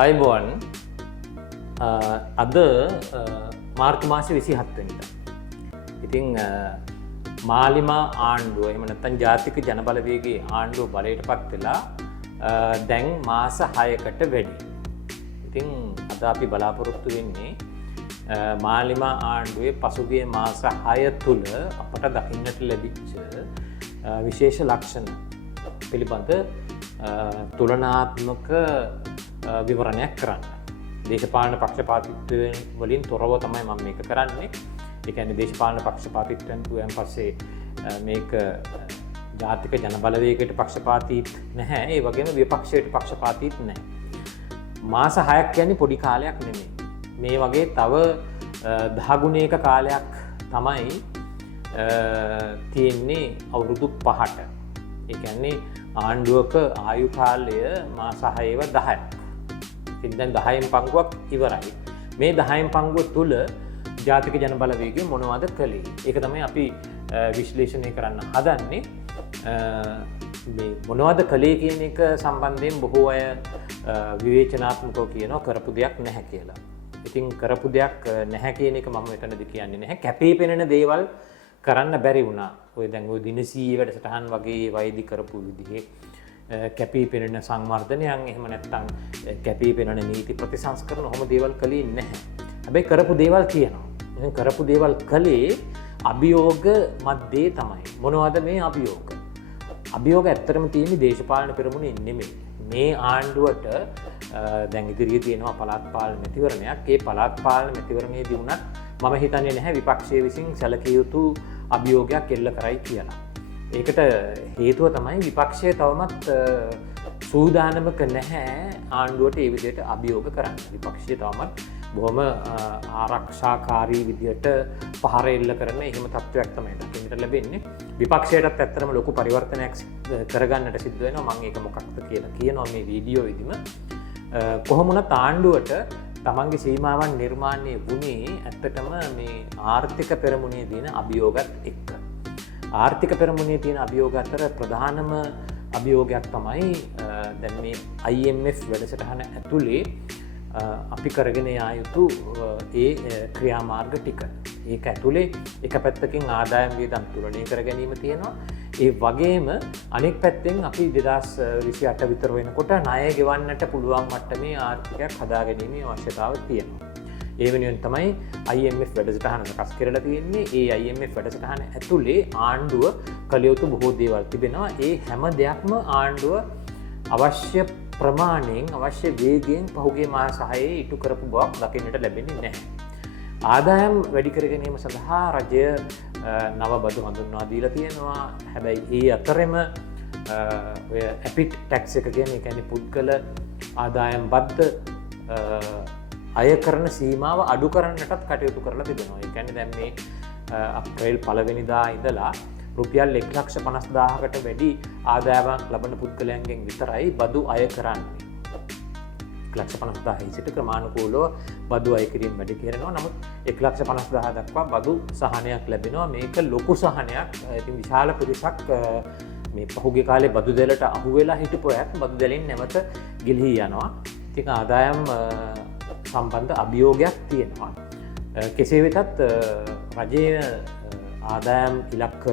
අයිබෝන් අද මාර්තු මාසේ 27 වෙනිදා. ඉතින් මාලිමා ආණ්ඩුව එහෙම නැත්නම් ජාතික ජනබලවේගයේ ආණ්ඩුව බලයටපත් වෙලා දැන් මාස 6කට වැඩි. ඉතින් අද අපි බලාපොරොත්තු වෙන්නේ මාලිමා ආණ්ඩුවේ පසුගිය මාස 6 තුල අපට දකින්නට ලැබිච්ච විශේෂ ලක්ෂණ පිළිබඳ තුලනාත්මක විවරණයක් කරන්න. දේශපාලන පක්ෂපාතිත්වයෙන් වලින් තොරව තමයි මම මේක කරන්නේ. ඒ කියන්නේ දේශපාලන පක්ෂපාතිත්වයෙන් කියුවන් පස්සේ මේක ජාතික ජනබලවේගයට පක්ෂපාතීත් නැහැ. ඒ වගේම විපක්ෂයට පක්ෂපාතීත් නැහැ. මාස 6ක් කියන්නේ පොඩි කාලයක් නෙමෙයි. මේ වගේ තව 10 ගුණයක කාලයක් තමයි තියෙන්නේ අවුරුදු 5ට. ඒ කියන්නේ ආණ්ඩුවක ආයු කාලය මාස 6ව 10ක්. ඉතින් දැන් 10න් පංගුවක් ඉවරයි. මේ 10න් පංගුව තුල ජාතික ජනබලවේගය මොනවද කළේ? ඒක තමයි අපි විශ්ලේෂණය කරන්න හදන්නේ. මේ මොනවද කළේ කියන එක සම්බන්ධයෙන් බොහෝ අය විවේචනාත්මකව කියනවා කරපු දෙයක් නැහැ කියලා. ඉතින් කරපු දෙයක් නැහැ කියන එක මම මෙතනදී කියන්නේ නැහැ. කැපී පෙනෙන දේවල් කරන්න බැරි වුණා. ඔය දැන් ඔය දිනසී වැඩසටහන් වගේ වෛද්‍ය කරපු විදිහේ කැපී පෙනෙන සංවර්ධනයන් එහෙම නැත්නම් කැපී පෙනෙන නීති ප්‍රතිසංස්කරණ ඔහොම දේවල් කළේ නැහැ. හැබැයි කරපු දේවල් කියනවා. එහෙනම් කරපු දේවල් කළේ අභියෝග මැද්දේ තමයි. මොනවද මේ අභියෝග? අභියෝග ඇත්තටම තියෙන්නේ දේශපාලන පෙරමුණේ නෙමෙයි. මේ ආණ්ඩුවට දැන් ඉදිරියේ තියෙනවා පළාත් පාලන මැතිවරණයක්. ඒ පළාත් පාලන මැතිවරණයේදී වුණත් මම හිතන්නේ නැහැ විපක්ෂයේ විසින් සැලකිය යුතු අභියෝගයක් එල්ල කරයි කියලා. ඒකට හේතුව තමයි විපක්ෂය තවමත් සූදානමක නැහැ ආණ්ඩුවට ඒ විදිහට අභියෝග කරන්න. විපක්ෂය තවමත් බොහොම ආරක්ෂාකාරී විදිහට පහර එල්ල කරන එහෙම තත්ත්වයක් තමයි දකින්නට ලැබෙන්නේ. විපක්ෂයටත් ඇත්තටම ලොකු පරිවර්තනයක් කරගන්නට සිද්ධ වෙනවා. මම ඒක මොකක්ද කියලා කියනවා මේ වීඩියෝෙදිම. කොහොම වුණත් ආණ්ඩුවට තමන්ගේ සීමාවන් නිර්මාණය වුණේ ඇත්තටම මේ ආර්ථික පෙරමුණේ තියෙන අභියෝගත් එක්ක. ආර්ථික පෙරමුණේ තියෙන අභියෝග අතර ප්‍රධානම අභියෝගයක් තමයි දැන් මේ IMF වැඩසටහන ඇතුලේ අපි කරගෙන යා යුතු ඒ ක්‍රියාමාර්ග ටික. ඒක ඇතුලේ එක පැත්තකින් ආදායම් වියදම් තුලනය කර ගැනීම තියෙනවා. ඒ වගේම අනෙක් පැත්තෙන් අපි 2028 විතර වෙනකොට ණය ගෙවන්නට පුළුවන් මට්ටමේ ආර්ථිකයක් හදාගැනීමේ අවශ්‍යතාවය තියෙනවා. ඒ වෙනුවෙන් තමයි IMF වැඩසටහන සකස් කරලා තියෙන්නේ. ඒ IMF වැඩසටහන ඇතුලේ ආණ්ඩුව කළ යුතු බොහෝ දේවල් තිබෙනවා. ඒ හැම දෙයක්ම ආණ්ඩුව අවශ්‍ය ප්‍රමාණයෙන් අවශ්‍ය වේගයෙන් පහුගිය මාස 6 ඉටු කරපු බවක් දකින්නට ලැබෙන්නේ නැහැ. ආදායම් වැඩි කර ගැනීම සඳහා රජය නව බදු හඳුන්වා දීලා තියෙනවා. හැබැයි ඒ අතරෙම ඔය ඇපිට් ටැක්ස් එක කියන්නේ පුද්ගල ආදායම් බද්ධ අය කරන සීමාව අඩු කරන්නටත් කටයුතු කරලා තිබෙනවා. ඒ කියන්නේ දැන් මේ අප්‍රේල් 1 වෙනිදා ඉඳලා රුපියල් 1,50,000කට වැඩි ආදායමක් ලබන පුද්ගලයන්ගෙන් විතරයි බදු අය කරන්නේ. 1,50,000 සිට ක්‍රමානුකූලව බදු අය කිරීම වැඩි කරනවා. නමුත් 1,50,000 දක්වා බදු සහනයක් ලැබෙනවා. මේක ලොකු සහනයක්. ඉතින් විශාල පිරිසක් මේ පහුගිය කාලේ බදු දෙලට අහු වෙලා හිටපු අයත් බදු දෙලින් නැවත ගිලිහී යනවා. ඉතින් ආදායම් සම්බන්ධ අභියෝගයක් තියෙනවා. කෙසේ වෙතත් රජයේ ආදායම් ඉලක්ක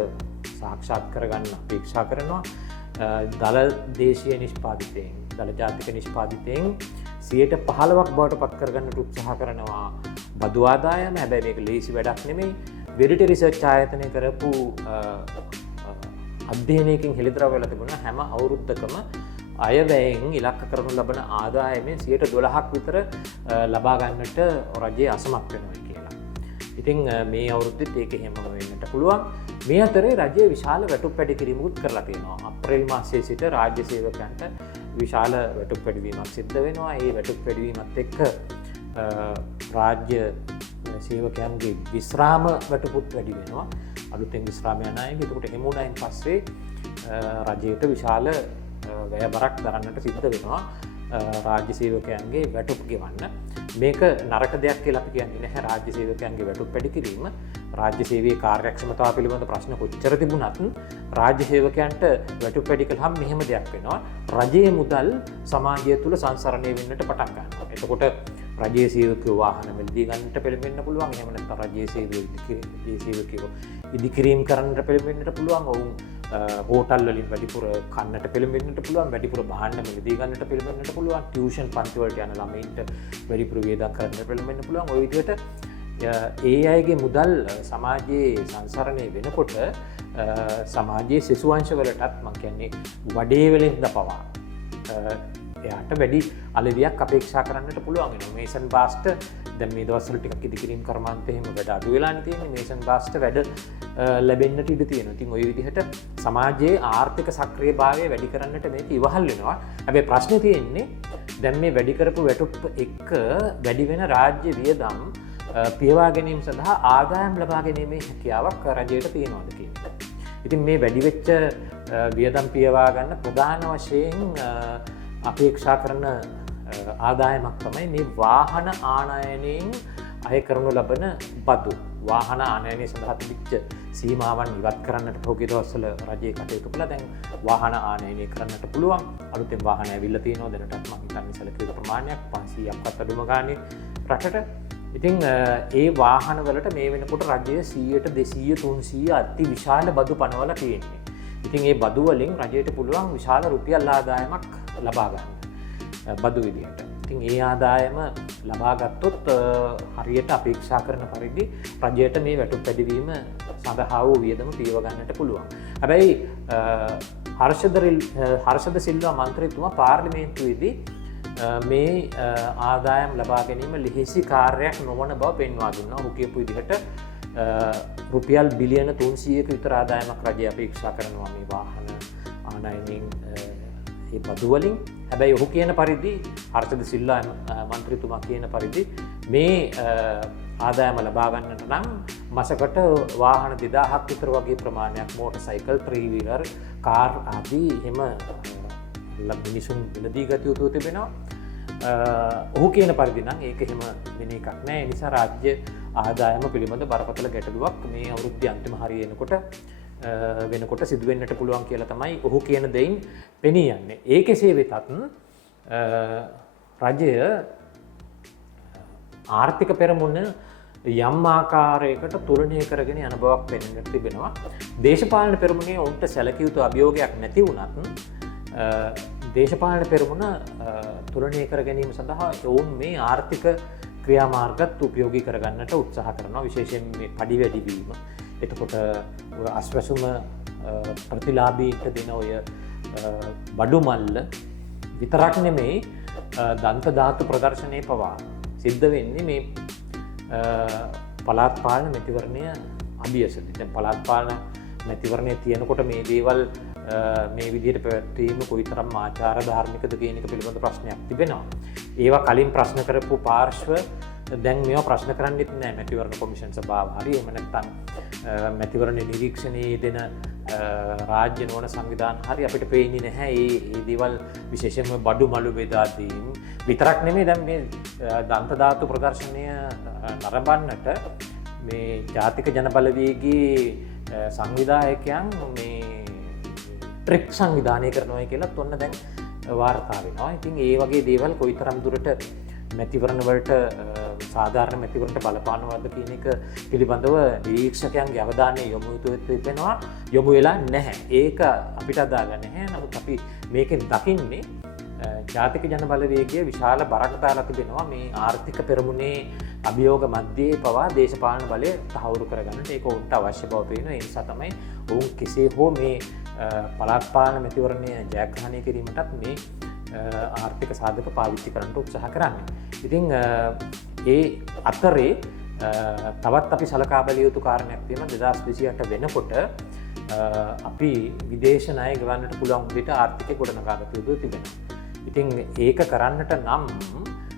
සාක්ෂාත් කරගන්න අපේක්ෂා කරනවා. දල දේශීය නිෂ්පාදිතයෙන් දල ජාතික නිෂ්පාදිතයෙන් 15% බවට පත් කරගන්නට උත්සාහ කරනවා බදු ආදායම. හැබැයි මේක ලේසි වැඩක් නෙමෙයි. වෙරිටි රිසර්ච් ආයතනය කරපු අධ්‍යයනයකින් හෙළිදරව් වෙලා තිබුණා හැම අවුරුද්දකම අයවැයෙන් ඉලක්ක කරනු ලබන ආදායමෙන් 12% විතර ලබා ගන්නට රජය අසමත් වෙනවා කියලා. ඉතින් මේ අවුරුද්දෙත් ඒක එහෙමම වෙන්නට පුළුවන්. මේ අතරේ රජය විශාල වැටුප් වැඩි කිරීමකුත් කරලා තියෙනවා. අප්‍රේල් මාසයේ සිට රාජ්‍ය සේවකයන්ට විශාල වැටුප් වැඩිවීමක් සිද්ධ වෙනවා. ඒ වැටුප් වැඩිවීමත් එක්ක රාජ්‍ය සේවකයන්ගේ විශ්‍රාම වැටුපුත් වැඩි වෙනවා. අලුතෙන් විශ්‍රාම යන අයගේ. ඒකට එමුණයින් පස්සේ රජයට විශාල වැයබරක් දරන්නට සිද්ධ වෙනවා රාජ්‍ය සේවකයන්ගේ වැටුප් ගෙවන්න. මේක නරක දෙයක් කියලා අපි කියන්නේ නැහැ රාජ්‍ය සේවකයන්ගේ වැටුප් වැඩි කිරීම. රාජ්‍ය සේවයේ කාර්යක්ෂමතාව පිළිබඳ ප්‍රශ්න කොච්චර තිබුණත් රාජ්‍ය සේවකයන්ට වැටුප් වැඩි කළාම මෙහෙම දෙයක් වෙනවා. රජයේ මුදල් සමාජය තුළ සංසරණය වෙන්නට පටන් ගන්නවා. එතකොට රජයේ සේවකයෝ වාහන මිලදී ගන්නට පෙළඹෙන්න පුළුවන්. එහෙම නැත්නම් රජයේ සේවකයෝ ඉදිකිරීම කරන්නට පෙළඹෙන්නට පුළුවන්. ඔවුන් හෝටල් වලින් වැඩිපුර කන්නට පෙළඹෙන්නට පුළුවන්. වැඩිපුර භාණ්ඩ මිලදී ගන්නට පෙළඹෙන්නට පුළුවන්. ටියුෂන් පන්ති වලට යන ළමයින්ට වැඩිපුර වියදම් කරන්නට පෙළඹෙන්න පුළුවන්. ওই විදිහට ඒ අයගේ මුදල් සමාජයේ සංසරණය වෙනකොට සමාජයේ සිසු අංශවලටත් මම කියන්නේ වඩේ වලින්ද පවා එයාට වැඩි අලෙවියක් අපේක්ෂා කරන්නට පුළුවන් වෙනවා. මේසන් බාස්ට දැන් මේ දවස්වල ටිකක් ඉදිකිරීම කර්මාන්තේ එහෙම වැඩ අඩු වෙලානේ තියෙන්නේ. මේසන් බාස්ට වැඩ ලැබෙන්නට ඉඩ තියෙනවා. ඉතින් ওই විදිහට සමාජයේ ආර්ථික සක්‍රියභාවය වැඩි කරන්නට මේක ඉවහල් වෙනවා. හැබැයි ප්‍රශ්නේ තියෙන්නේ දැන් මේ වැඩි කරපු වැටුප් එක්ක වැඩි වෙන රාජ්‍ය වියදම් පියවා ගැනීම සඳහා ආදායම් ලබා ගැනීමේ හැකියාවක් රජයට තියෙනවද කියන එක. ඉතින් මේ වැඩි වෙච්ච වියදම් පියවා ගන්න ප්‍රධාන වශයෙන් අපේක්ෂා කරන ආදායමක් තමයි මේ වාහන ආනයනයෙන් අය කරනු ලබන බදු. වාහන ආනයනය සඳහා තිබිච්ච සීමාවන් ඉවත් කරන්නට පහුගිය දවස්වල රජයේ කටයුතු කළා. දැන් වාහන ආනයනය කරන්නට පුළුවන්. අලුතෙන් වාහන ඇවිල්ලා තියෙනවා. දැනටත් මම හිතන්නේ සැලකිය ප්‍රමාණයක් 500ක්වත් අඩුම ගානේ රටට. ඉතින් ඒ වාහන වලට මේ වෙනකොට රජය 100ට 200 300 අති විශාල බදු පනවලා තියෙන්නේ. ඉතින් ඒ බදු වලින් රජයට පුළුවන් විශාල රුපියල් ආදායමක් ලබා ගන්න. බදු විදිහට. ඉතින් ඒ ආදායම ලබා ගත්තොත් හරියට අපේක්ෂා කරන පරිදි රජයට මේ වැටුප් වැඩිවීම සඳහා වූ වියදම පියව ගන්නට පුළුවන්. හැබැයි හර්ෂද සිල්වා මන්ත්‍රීතුමා පාර්ලිමේන්තුවේදී මේ ආදායම් ලබා ගැනීම ලිහිසි කාර්යයක් නොවන බව පෙන්වා දුන්නා. ඔහු කියපු විදිහට රුපියල් බිලියන 300ක විතර ආදායමක් රජය අපේක්ෂා කරනවා මේ වාහන ආනයනයෙන් ඒ බදු වලින්. හැබැයි ඔහු කියන පරිදි හර්ෂද සිල්වා මන්ත්‍රීතුමා කියන පරිදි මේ ආදායම ලබා ගන්නට නම් මාසකට වාහන 2000ක් විතර වගේ ප්‍රමාණයක් motor cycle, three wheeler, car ආදී එහෙම මිනිසුන් මිලදී ගත යුතු තිබෙනවා. ඔහු කියන පරිදි නම් ඒක එහෙම වෙන එකක් නෑ. ඒ නිසා රාජ්‍ය ආදායම පිළිබඳ බරපතල ගැටලුවක් මේ අවුරුද්දේ අන්තිම හරිය වෙනකොට සිදු වෙන්නට පුළුවන් කියලා තමයි ඔහු කියන දෙයින් පෙනී යන්නේ. ඒ කෙසේ වෙතත් රජය ආර්ථික පෙරමුණ යම් ආකාරයකට තුලනය කරගෙන යන බවක් පෙනෙන්නට තිබෙනවා. දේශපාලන පෙරමුණේ ඔවුන්ට සැලකිය යුතු අභියෝගයක් නැති වුණත් දේශපාලන පෙරමුණ තුලනය කර ගැනීම සඳහා ඔවුන් මේ ආර්ථික ක්‍රියාමාර්ගත් උපයෝගී කරගන්නට උත්සාහ කරනවා. විශේෂයෙන් මේ පඩි වැඩිවීම. එතකොට අස්වැසුම ප්‍රතිලාභීන්ට දෙන ඔය බඩු මල්ල විතරක් නෙමෙයි දන්ත ධාතු ප්‍රදර්ශනයේ පවා සිද්ධ වෙන්නේ මේ පළාත් පාලන මැතිවරණය අභියසදී. දැන් පළාත් පාලන මැතිවරණය තියෙනකොට මේ දේවල් මේ විදිහට පැවැත්වීම කොයිතරම් ආචාර ධාර්මිකද කියන එක පිළිබඳ ප්‍රශ්නයක් තිබෙනවා. ඒවා කලින් ප්‍රශ්න කරපු පාර්ශ්ව දැන් මේවා ප්‍රශ්න කරන්නෙත් නැහැ. මැතිවරණ කොමිෂන් සභාව හරි එහෙම නැත්නම් මැතිවරණ නිරීක්ෂණයේ දෙන රාජ්‍ය නොවන සංවිධාන හරි අපිට පේන්නේ නැහැ. මේ දේවල් විශේෂයෙන්ම බඩු මළු බෙදා දීම විතරක් නෙමෙයි. දැන් මේ දන්ත ධාතු ප්‍රදර්ශනය නරඹන්නට මේ ජාතික ජනබලවේගයේ සංවිධායකයන් මේ ට්‍රික් සංවිධානය කරනවා කියලා ඔන්න දැන් වාර්තා වෙනවා. ඉතින් ඒ වගේ දේවල් කොයිතරම් දුරට මැතිවරණ වලට සාධාරණ මැතිවරණට බලපානවද කියන එක පිළිබඳව නිරීක්ෂකයන්ගේ අවධානය යොමු වෙලා නැහැ. ඒක අපිට අදාළ නැහැ. නමුත් අපි මේකෙන් දකින්නේ ජාතික ජන බලවේගය විශාල බරක් දාලා තිබෙනවා මේ ආර්ථික පෙරමුණේ අභියෝග මැද්දේ පවා දේශපාලන බලය තහවුරු කරගන්නට. ඒක උන්ට අවශ්‍ය බව පේනවා. ඒ නිසා තමයි ඔවුන් කෙසේ හෝ මේ පළාත් පාලන මැතිවරණය ජයග්‍රහණය කිරීමටත් මේ ආර්ථික සාධක පාවිච්චි කරන්නට උත්සාහ කරන්නේ. ඉතින් ඒ අතරේ තවත් අපි සලකා බැලිය යුතු කාරණයක් තියෙනවා. 2028 වෙනකොට අපි විදේශ ණය ගෙවන්නට පුළුවන් විදිහට ආර්ථිකය ගොඩනගාගත යුතු තිබෙනවා. ඉතින් ඒක කරන්නට නම්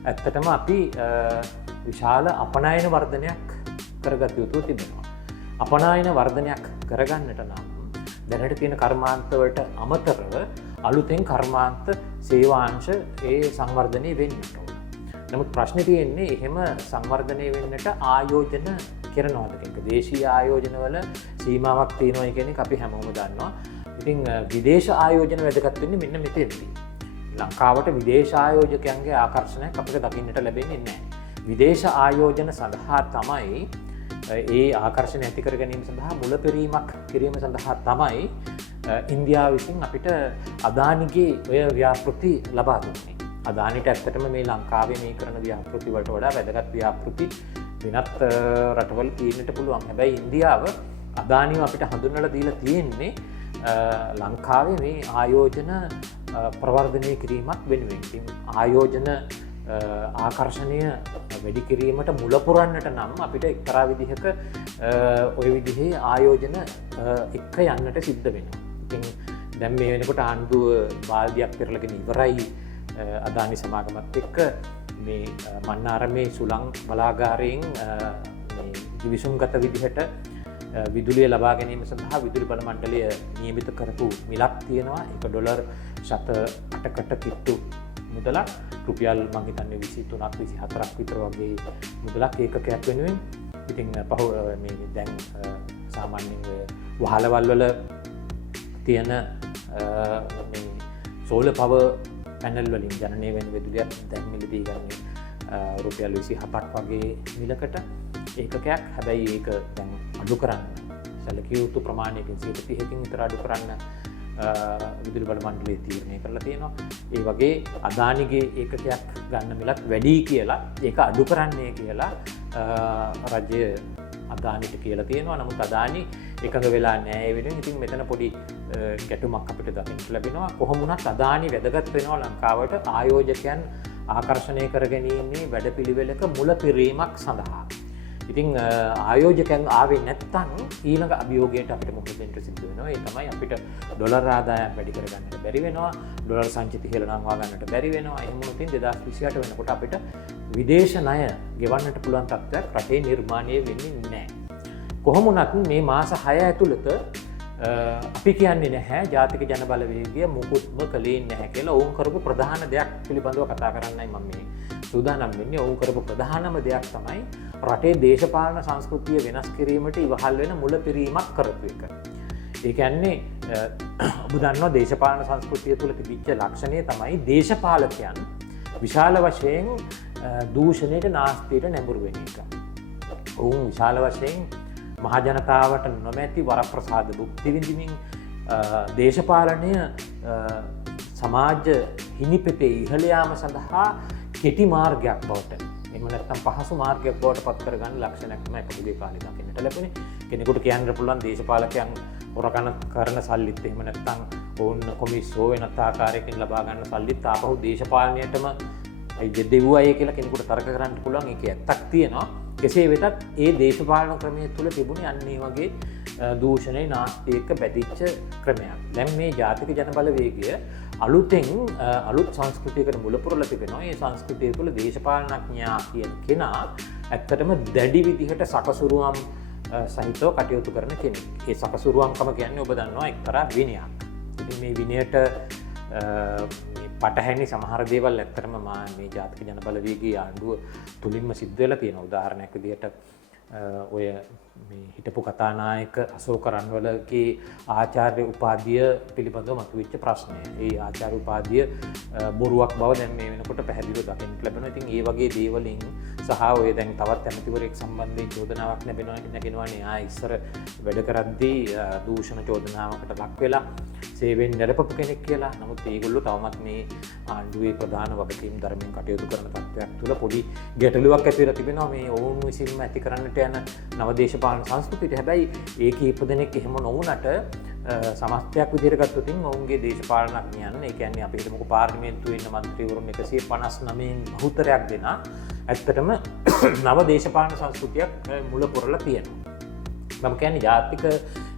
ඇත්තටම අපි විශාල අපනයන වර්ධනයක් කරගත යුතු තිබෙනවා. අපනයන වර්ධනයක් කරගන්නට නම් දැනට තියෙන කර්මාන්තවලට අමතරව අලුතෙන් කර්මාන්ත සේවාංශ ඒ සංවර්ධනය වෙන්නට ඕන. නමුත් ප්‍රශ්නේ තියෙන්නේ එහෙම සංවර්ධනය වෙන්නට ආයෝජන කරනවාද කියන එක. දේශීය ආයෝජනවල සීමාවක් තියෙනවා කියන එක අපි හැමෝම දන්නවා. ඉතින් විදේශ ආයෝජන වැදගත් වෙන්නේ මෙන්න මෙතෙන්දී. ලංකාවට විදේශ ආයෝජකයන්ගේ ආකර්ෂණයක් අපිට දකින්නට ලැබෙන්නේ නැහැ. විදේශ ආයෝජන සඳහා තමයි ඒ ආකර්ෂණ ඇති කර ගැනීම සඳහා මුලපිරීමක් කිරීම සඳහා තමයි ඉන්දියාව විසින් අපිට අදානිගේ ඔය ව්‍යාපෘති ලබා දුන්නේ. අදානිට ඇත්තටම මේ ලංකාවේ මේ කරන ව්‍යාපෘති වලට වඩා වැදගත් ව්‍යාපෘති වෙනත් රටවල් තියෙන්නට පුළුවන්. හැබැයි ඉන්දියාව අදානිව අපිට හඳුන්වලා දීලා තියෙන්නේ ලංකාවේ මේ ආයෝජන ප්‍රවර්ධනය කිරීමක් වෙනුවෙන්. ඉතින් ආයෝජන ආකර්ෂණය වැඩි කිරීමට මුල පුරන්නට නම් අපිට එක්තරා විදිහක ඔය විදිහේ ආයෝජන එක්ක යන්නට සිද්ධ වෙනවා. ඉතින් දැන් මේ වෙනකොට ආණ්ඩුව බාල්දියක් පෙරලගෙන ඉවරයි අදානි සමාගමත් එක්ක මේ මන්නාරමේ සුළං බලාගාරයෙන් මේ දිවිසුම්ගත විදිහට විදුලිය ලබා ගැනීම සඳහා විදුලි බල මණ්ඩලය නියමිත කරපු මිලක් තියෙනවා. ඒක ඩොලර් 8කට කිට්ටු මුදලක්, රුපියල් මං හිතන්නේ 23ක් 24ක් විතර වගේ මුදලක් ඒකකයක් වෙනුවෙන්. ඉතින් මේ දැන් සාමාන්‍යයෙන් වහලවල් වල තියෙන මේ සෝලර් පවර් පැනල් වලින් ජනනය වෙන විදුලියක් දැන් මිලදී ගන්නේ රුපියල් 27ක් වගේ මිලකට ඒකකයක්. හැබැයි ඒක දැන් අඩු කරන්න සැලකිය යුතු ප්‍රමාණයකින් 30%කින් විතර අඩු කරන්න විදුලි බල මණ්ඩලය තීරණය කරලා තියෙනවා. ඒ වගේ අදානිගේ ඒකකයක් ගන්න මිලක් වැඩි කියලා ඒක අඩු කරන්නේ කියලා රජය අදානිට කියලා තියෙනවා. නමුත් අදානි එකඟ වෙලා නැහැ ඒ වෙනුවෙන්. ඉතින් මෙතන පොඩි ගැටුමක් අපිට දකින්න ලැබෙනවා. කොහොම වුණත් අදානි වැදගත් වෙනවා ලංකාවට ආයෝජකයන් ආකර්ෂණය කර ගැනීමේ වැඩපිළිවෙලක මුල පිරීමක් සඳහා. ඉතින් ආයෝජකයන් ආවේ නැත්තම් ඊළඟ අභියෝගයට අපිට මොකද වෙන්න සිද්ධ වෙනවා? ඒ තමයි අපිට ඩොලර් ආදායම් වැඩි කර ගන්නට බැරි වෙනවා. ඩොලර් සංචිත ඉහළ නංවා ගන්නට බැරි වෙනවා. එහෙම වුණොත් 2028 වෙනකොට අපිට විදේශ ණය ගෙවන්නට පුළුවන් තත්ත්වයක් රටේ නිර්මාණය වෙන්නේ නැහැ. කොහොම වුණත් මේ මාස 6 ඇතුළත අපි කියන්නේ නැහැ ජාතික ජන බලවේගය මුකුත්ම කළේ නැහැ කියලා. ඔවුන් කරපු ප්‍රධාන දෙයක් පිළිබඳව කතා කරන්නයි මම මේ සූදානම් වෙන්නේ. ඔවුන් කරපු ප්‍රධානම දෙයක් තමයි රටේ දේශපාලන සංස්කෘතිය වෙනස් කිරීමට ඉවහල් වෙන මුලපිරීමක් කරපු එක. ඒ කියන්නේ ඔබ දන්නවා දේශපාලන සංස්කෘතිය තුළ තිබිච්ච ලක්ෂණය තමයි දේශපාලකයන් විශාල වශයෙන් දූෂණයට නාස්තියට නැඹුරු වෙන එක. ඔවුන් විශාල වශයෙන් මහජනතාවට නොමැති වරප්‍රසාද භුක්ති විඳිමින් දේශපාලනය සමාජ හිණිපෙතේ ඉහළ යාම සඳහා කෙටි මාර්ගයක් බවට එහෙම නැත්නම් පහසු මාර්ගයක් බවට පත් කරගන්න ලක්ෂණයක් තමයි පසුගිය කාලේ දකින්නට ලැබුණේ. කෙනෙකුට කියන්න පුළුවන් දේශපාලකයන් හොරකම් කරන සල්ලිත් එහෙම නැත්නම් ඕන්න කොමිස්සෝ වෙනත් ආකාරයකින් ලබා ගන්න සල්ලිත් ආපහු දේශපාලනයටම දෙව්වයි කියලා කෙනෙකුට තර්ක කරන්න පුළුවන්. ඒකේ ඇත්තක් තියෙනවා. කෙසේ වෙතත් ඒ දේශපාලන ක්‍රමය තුළ තිබුණේ අන්න ඒ වගේ දූෂණේ නාස්ති එක්ක බැඳිච්ච ක්‍රමයක්. දැන් මේ ජාතික ජන බලවේගය අලුතෙන් අලුත් සංස්කෘතියකට මුල පුරලා තිබෙනවා. ඒ සංස්කෘතිය තුළ දේශපාලනඥයා කියන කෙනා ඇත්තටම දැඩි විදිහට සකසුරුවම් සහිතව කටයුතු කරන කෙනෙක්. ඒ සකසුරුවම්කම කියන්නේ ඔබ දන්නවා එක්තරා විනයක්. ඉතින් මේ විනයට පටහැනි සමහර දේවල් ඇත්තටම මේ ජාතික ජන බලවේගයේ ආණ්ඩුව තුලින්ම සිද්ධ වෙලා තියෙනවා. උදාහරණයක් විදිහට ඔය මේ හිටපු කතානායක අශෝක රන්වලගේ ආචාර්ය උපාධිය පිළිබඳව මතුවෙච්ච ප්‍රශ්නය. ඒ ආචාර්ය උපාධිය බොරුවක් බව දැන් මේ වෙනකොට පැහැදිලිව දකින්න ලැබෙනවා. ඉතින් ඒ වගේ දේවලින් සහ ඔය දැන් තවත් ඇමතිවරයෙක් සම්බන්ධයෙන් චෝදනාවක් නැගෙනවානේ. ඉස්සර වැඩ කරද්දී දූෂණ චෝදනාවකට ලක් වෙලා සේවයෙන් නිරපපු කෙනෙක් කියලා. නමුත් ඒගොල්ලෝ තවමත් මේ ආණ්ඩුවේ ප්‍රධාන වගකීම් ධර්මයෙන් කටයුතු කරන තත්ත්වයක් තුළ පොඩි ගැටලුවක් ඇති වෙලා තිබෙනවා මේ ඔවුන් විසින්ම ඇති කරන්නට යන නව දේශපාලන සංස්කෘතියට. හැබැයි ඒ කීප දෙනෙක් එහෙම නොවුනට සමස්තයක් විදිහට ගත්තොත් ඔවුන්ගේ දේශපාලනඥයන්, ඒ කියන්නේ අපි හිතමුකෝ පාර්ලිමේන්තුවේ ඉන්න മന്ത്രിවරුන් 159න් බහුතරයක් දෙනා ඇත්තටම නව දේශපාලන සංස්කෘතියක් මුල පුරලා තියෙනවා. මම කියන්නේ ජාතික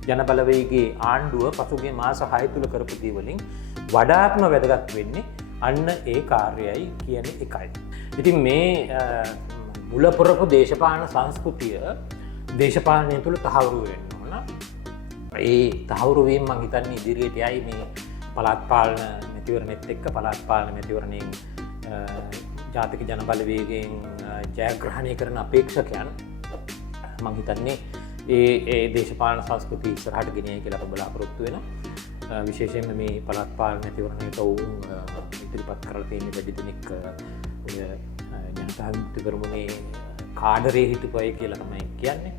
ජන බලවේගයේ ආණ්ඩුව පසුගිය මාස 6 තුල කරපු දේ වලින් වඩාත්ම වැදගත් වෙන්නේ අන්න ඒ කාර්යයයි කියන එකයි. ඉතින් මේ මුල පුරපු දේශපාලන සංස්කෘතිය දේශපාලනය තුළ තහවුරු වෙන්න ඕන. ඒ තහවුරු වීම මම හිතන්නේ ඉදිරියට යයි මේ පළාත් පාලන මැතිවරණෙත් එක්ක. පළාත් පාලන මැතිවරණයෙන් ජාතික ජන බලවේගයෙන් ජයග්‍රහණය කරන අපේක්ෂකයන් මං හිතන්නේ ඒ දේශපාලන සංස්කෘතිය ඉස්සරහට ගෙනියයි කියලා අප බලාපොරොත්තු වෙනවා. විශේෂයෙන්ම මේ පළාත් පාලන මැතිවරණයට ඔවුන් ඉදිරිපත් කරලා තියෙන වැඩි දෙනෙක් ඔය ජනතා විමුක්ති පෙරමුණේ කාඩරේ හිටපු අය කියලා තමයි කියන්නේ.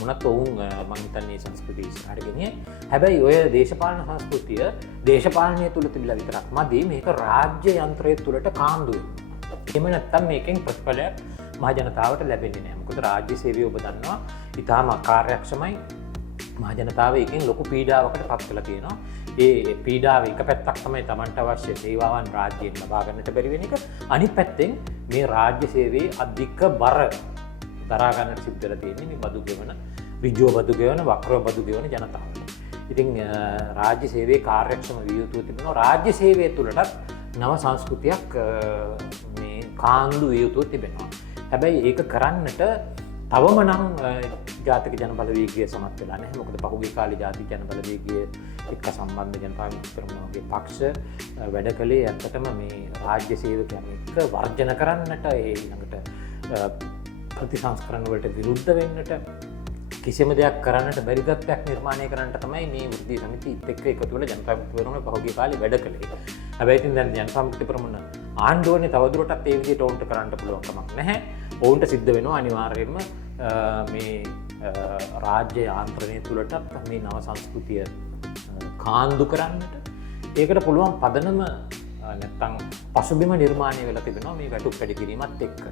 මොනත් ඔවුන් මං හිතන්නේ සංස්කෘතිය ඉස්සරහට ගෙනියයි. හැබැයි ඔය දේශපාලන සංස්කෘතිය දේශපාලනය තුල තිබිලා විතරක් මදි, මේක රාජ්‍ය යන්ත්‍රය තුලට කාන්දු වෙනවා. එහෙම නැත්නම් මේකෙන් ප්‍රතිඵලයක් මහ ජනතාවට ලැබෙන්නේ නැහැ. මොකද රාජ්‍ය සේවය ඔබ දන්නවා ඉතාම අකාර්යක්ෂමයි. මහ ජනතාව එකෙන් ලොකු පීඩාවකට පත් වෙලා තියෙනවා. ඒ පීඩාව එක පැත්තක් තමයි Tamanට අවශ්‍ය සේවාවන් රාජ්‍යයෙන් ලබා ගන්නට බැරි වෙන එක. අනිත් පැත්තෙන් මේ රාජ්‍ය සේවයේ අධික බර දරා ගන්නට සිද්ධ වෙලා තියෙන්නේ මේ බදු ගෙවන, ඍජුව බදු ගෙවන, වක්‍රව බදු ගෙවන ජනතාවට. ඉතින් රාජ්‍ය සේවයේ කාර්යක්ෂම විය යුතුව තිබෙනවා. රාජ්‍ය සේවය තුළටත් නව සංස්කෘතියක් මේ කාන්දු විය යුතුව තිබෙනවා. හැබැයි ඒක කරන්නට තවම නම් ජාතික ජනබලවේගය සමත් වෙලා නැහැ. මොකද පහුගිය කාලේ ජාතික ජනබලවේගය එක්ක සම්බන්ධ ජනතා විමුක්ති පෙරමුණගේ පක්ෂ වැඩ කළේ ඇත්තටම මේ රාජ්‍ය සේවකයන් එක්ක වර්ජන කරන්නට, ඒ ළඟට ප්‍රතිසංස්කරණ වලට විරුද්ධ වෙන්නට, කිසිම දෙයක් කරන්නට බැරි තත්ත්වයක් නිර්මාණය කරන්නට තමයි මේ වෘත්තීය සමිතියත් එක්ක එකතු වෙලා ජනතා විමුක්ති පෙරමුණ පහුගිය කාලේ වැඩ කළේ. හැබැයි ඉතින් දැන් ජනතා විමුක්ති පෙරමුණ ආණ්ඩුවනේ තවදුරටත් ඒ විදිහට ඔවුන්ට කරන්න පුළුවන් කමක් නැහැ. ඔවුන්ට සිද්ධ වෙනවා අනිවාර්යයෙන්ම මේ රාජ්‍ය යාන්ත්‍රණය තුළටත් මේ නව සංස්කෘතිය කාන්දු කරන්නට. ඒකට පුළුවන් පදනම නැත්තම් පසුබිම නිර්මාණය වෙලා තිබෙනවා මේ වැටුප් වැඩි කිරීමත් එක්ක.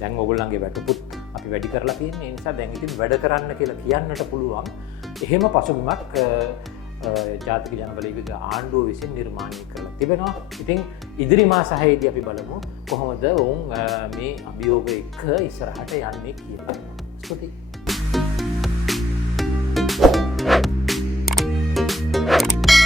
දැන් ඔයගොල්ලන්ගේ වැටුපුත් අපි වැඩි කරලා තියෙන්නේ. ඒ නිසා දැන් ඉතින් වැඩ කරන්න කියලා කියන්නට පුළුවන් එහෙම පසුබිමක් ජාතික ජනබලවේග ආණ්ඩුව විසින් නිර්මාණය කරලා තිබෙනවා. ඉතින් ඉදිරි මාස 6ේදී අපි බලමු කොහොමද ඔවුන් මේ අභියෝග එක්ක ඉස්සරහට යන්නේ කියලා. ස්තුතියි.